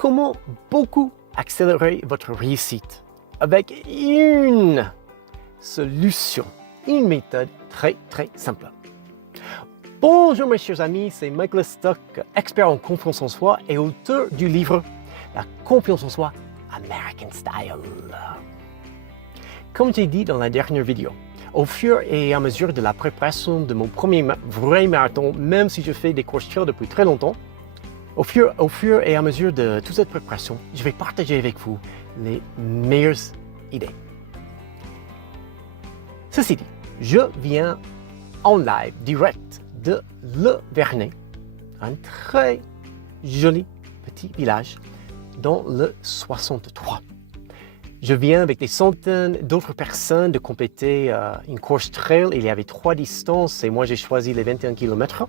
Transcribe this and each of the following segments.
comment beaucoup accélérer votre réussite avec une solution, une méthode très simple. Bonjour mes chers amis, c'est Michael Stock, expert en confiance en soi et auteur du livre La confiance en soi American Style. Comme j'ai dit dans la dernière vidéo, au fur et à mesure de la préparation de mon premier vrai marathon, même si je fais des courses trail depuis très longtemps, au fur et à mesure de toute cette préparation, je vais partager avec vous les meilleures idées. Ceci dit, je viens en live direct de Le Vernet, un très joli petit village dans le 63. Je viens avec des centaines d'autres personnes de compléter une course trail. Il y avait 3 distances et moi j'ai choisi les 21 km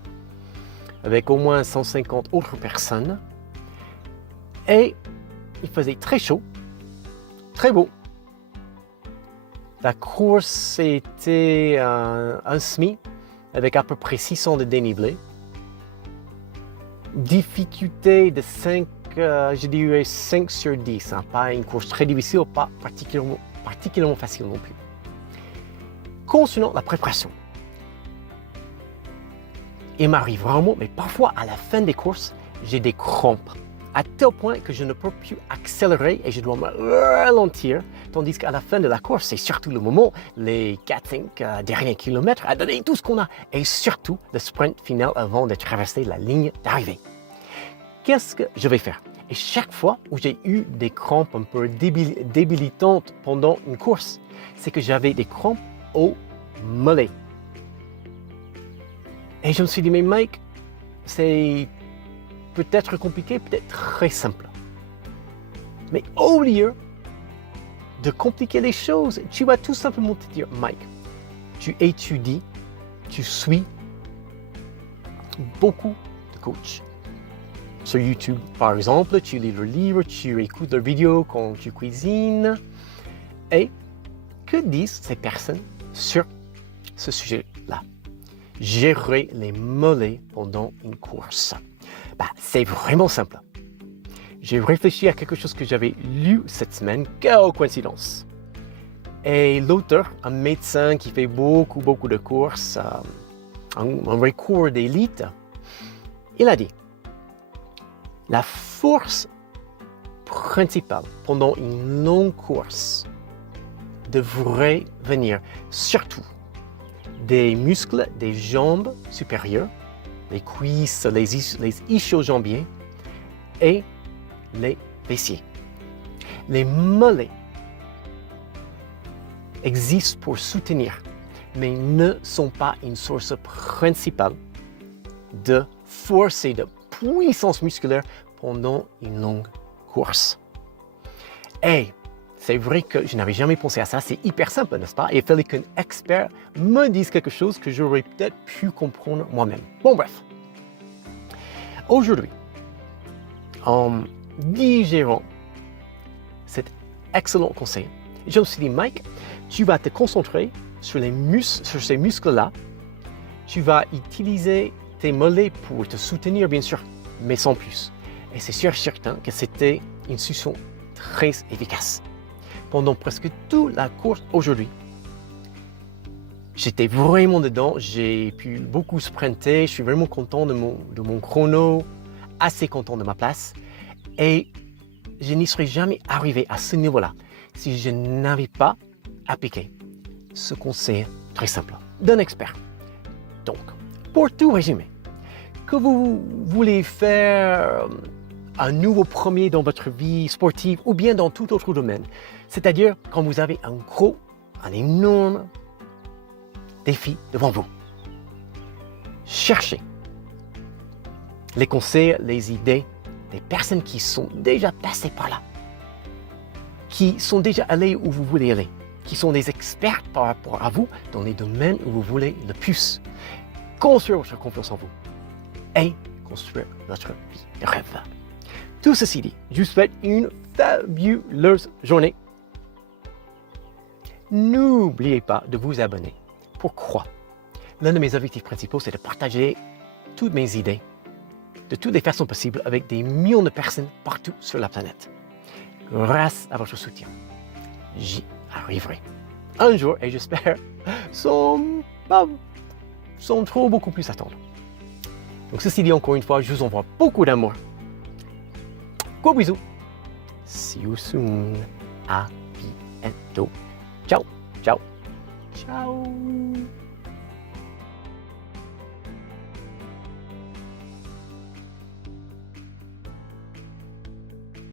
avec au moins 150 autres personnes. Et il faisait très chaud, très beau. La course était un semi avec à peu près 600 de dénivelé. Difficulté de 5, je dirais 5 sur 10. Pas une course très difficile, pas particulièrement facile non plus. Concernant la préparation, il m'arrive vraiment, mais parfois à la fin des courses, j'ai des crampes, à tel point que je ne peux plus accélérer et je dois me ralentir, tandis qu'à la fin de la course, c'est surtout le moment, les 4-5 derniers kilomètres, à donner tout ce qu'on a, et surtout le sprint final avant de traverser la ligne d'arrivée. Qu'est-ce que je vais faire? Et chaque fois où j'ai eu des crampes un peu débilitantes pendant une course, c'est que j'avais des crampes au mollet. Et je me suis dit, mais Mike, c'est peut-être compliqué, peut-être très simple. Mais au lieu de compliquer les choses, tu vas tout simplement te dire, Mike, tu étudies, tu suis beaucoup de coachs. Sur YouTube, par exemple, tu lis leurs livres, tu écoutes leurs vidéos quand tu cuisines. Et que disent ces personnes sur ce sujet-là? Gérer les mollets pendant une course. C'est vraiment simple. J'ai réfléchi à quelque chose que j'avais lu cette semaine, quelle coïncidence. Et l'auteur, un médecin qui fait beaucoup de courses, un recours d'élite, il a dit, la force principale pendant une longue course devrait venir surtout des muscles des jambes supérieures, les cuisses, les ischio-jambiers et les fessiers. Les mollets existent pour soutenir, mais ne sont pas une source principale de force et de puissance musculaire pendant une longue course. Et c'est vrai que je n'avais jamais pensé à ça, c'est hyper simple, n'est-ce pas? Et il fallait qu'un expert me dise quelque chose que j'aurais peut-être pu comprendre moi-même. Bon, bref. Aujourd'hui, en digérant cet excellent conseil, je me suis dit, Mike, tu vas te concentrer sur ces muscles-là. Tu vas utiliser tes mollets pour te soutenir, bien sûr, mais sans plus. Et c'est sûr certain que c'était une solution très efficace. Pendant presque toute la course aujourd'hui, j'étais vraiment dedans, j'ai pu beaucoup sprinter, je suis vraiment content de mon chrono, assez content de ma place. Et je n'y serais jamais arrivé à ce niveau-là si je n'avais pas appliqué ce conseil très simple d'un expert. Donc, pour tout résumer, que vous voulez faire un nouveau premier dans votre vie sportive ou bien dans tout autre domaine, c'est-à-dire quand vous avez un énorme défi devant vous. Cherchez les conseils, les idées des personnes qui sont déjà passées par là, qui sont déjà allées où vous voulez aller, qui sont des experts par rapport à vous dans les domaines où vous voulez le plus. Construire votre confiance en vous et construire votre vie de rêve. Tout ceci dit, je vous souhaite une fabuleuse journée. N'oubliez pas de vous abonner. Pourquoi? L'un de mes objectifs principaux, c'est de partager toutes mes idées de toutes les façons possibles avec des millions de personnes partout sur la planète. Grâce à votre soutien, j'y arriverai un jour et j'espère sans trop beaucoup plus attendre. Donc ceci dit, encore une fois, je vous envoie beaucoup d'amour. Gros bisous. See you soon. À bientôt. Ciao, ciao, ciao.